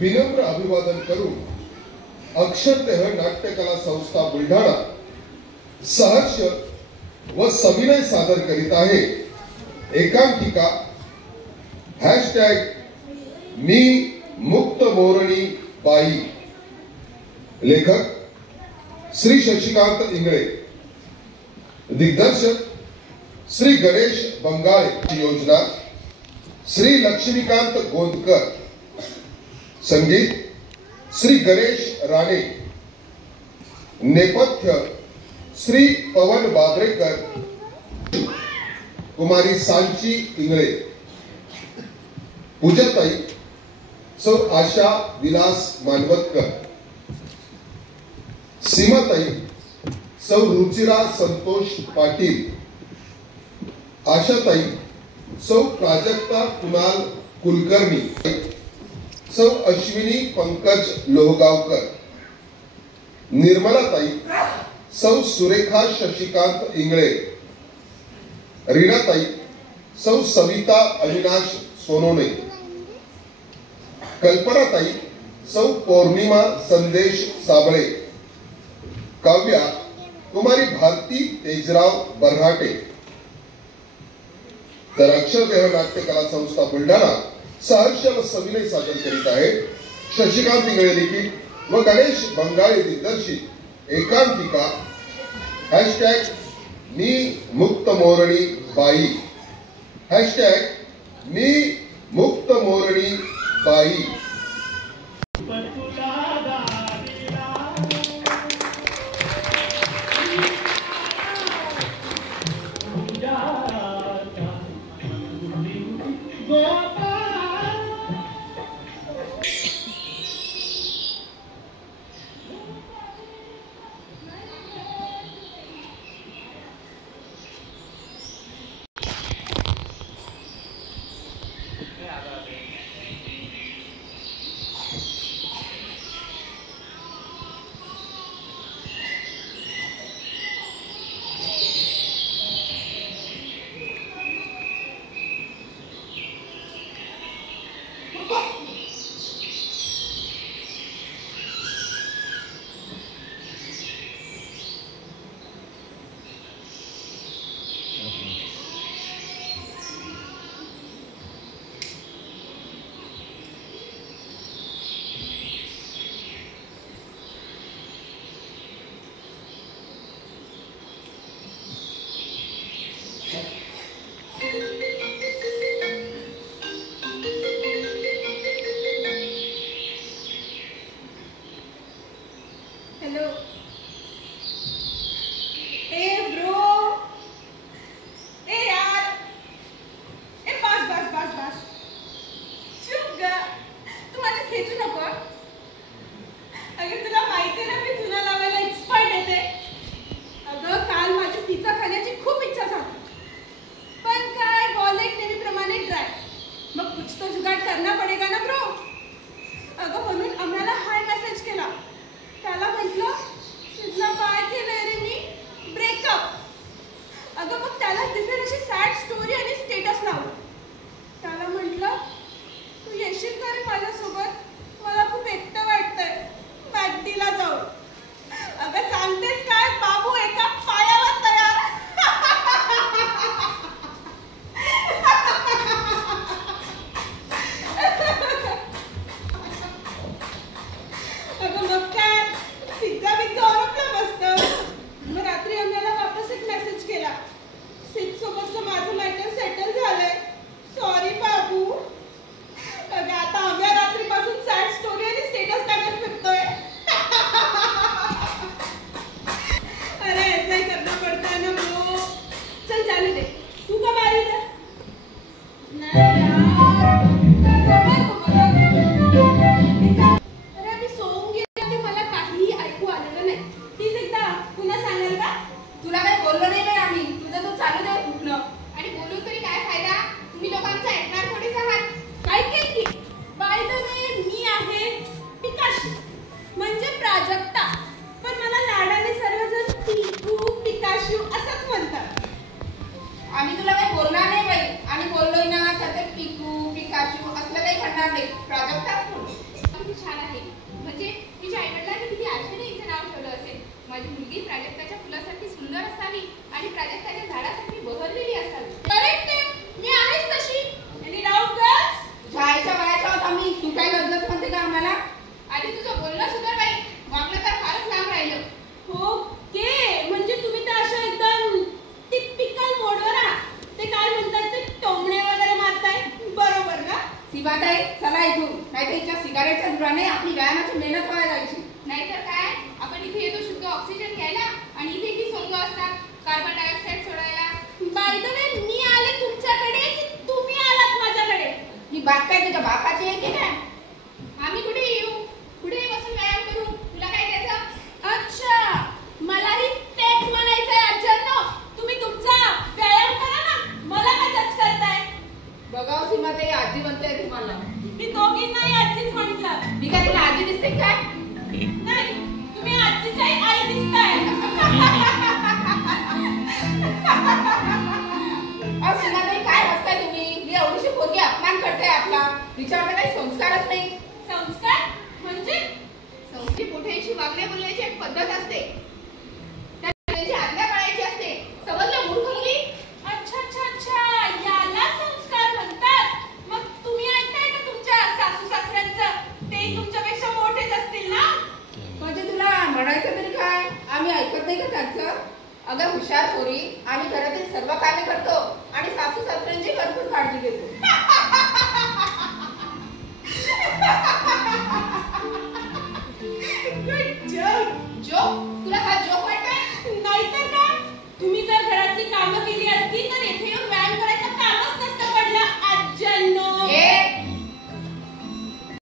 विनम्र अभिवादन करून अक्षरदेह नाट्यकला संस्था बुलढाणा सहर्ष व सविनय सादर करीत आहे एकांकिका #मी मुक्त मोरणी बाई। लेखक श्री शशिकांत इंगळे, दिग्दर्शक श्री गणेश बंगाळे, योजना श्री लक्ष्मीकांत गोंदकर, संगीत श्री गणेश राणे, नेपथ्य श्री पवन बाद्रेकर, कुमारी सांची इंगळे, पूजताई सौ आशा विलास मानवतकर, सीमाताई सौ रुचिरा संतोष पाटील, आशाताई सौ प्राजक्ता कुणाल कुलकर्णी, सौ अश्विनी पंकज लोहगावकर, निर्मलाताई सौ सुरेखा शशिकांत इंगळे, रीनाताई सौ सविता अविनाश सोनोने, कल्पनाताई सौ पौर्णिमा संदेश साबळे, काव्या कुमारी भारती तेजराव बर्हाटे। तर अक्षरदेह नाट्यकला संस्था बुलढाणा सहर्ष व सविनय सादर करीत आहे शशिकांत इंगळे लिखित व गणेश बंगाळे दिग्दर्शित एकांकिका #मी मुक्त मोरणी बाई, #मी मुक्त मोरणी बाई। नाहीतर हिच्या सिगारेटच्या धुराने आपली व्यायामाची मेहनत वाया जायची. नाहीतर काय, आपण इथे येतो शुद्ध ऑक्सिजन घ्यायला आणि इथे ही सोंग असतात कार्बन डायऑक्साईड सोडायला. बाय द वे, मी आले तुमच्याकडे की तुम्ही आलात माझ्याकडे? ही बाग काय तुझ्या बापाची आहे की काय? आम्ही कुठे येऊ, कुठे बसून व्यायाम करू, तुला काय त्याचं? अच्छा, मलाही तेच म्हणायचंय आज्यांनो. तुम्ही तुमचा व्यायाम करा ना, मला का जज करताय? बघाव सीमा, ते आजी म्हणते तुम्हाला. मी दोघींनाही आजीच म्हटलं. मी काय तुला आजी दिसते काय? नाही, तुम्ही आजीच्याही आई दिसताय. अहो सीमाताई, काय हसताय तुम्ही? ही एवढीशी पोरगी अपमान करते आपला. तिच्यावर काही संस्कारच नाही. संस्कार म्हणजे? संस्कृती मोठ्यांशी वागण्या बोलण्याची एक पद्धत असते, त्याची आज्ञा पाळायची असते. समजलं मूर्ख मुली? अच्छा अच्छा अच्छा, याला संस्कार म्हणतात. मग तुम्ही ऐकताय का तुमच्या सासू सासऱ्यांचं? ते तुमच्यापेक्षा मोठेच असतील ना? म्हणजे तुला म्हणायचं तरी काय? आम्ही ऐकत नाही का त्यांचं? अगं हुशार पोरी, आम्ही घरातील सर्व कामे करतो आणि सासू सासऱ्यांची भरपूर काळजी घेतो.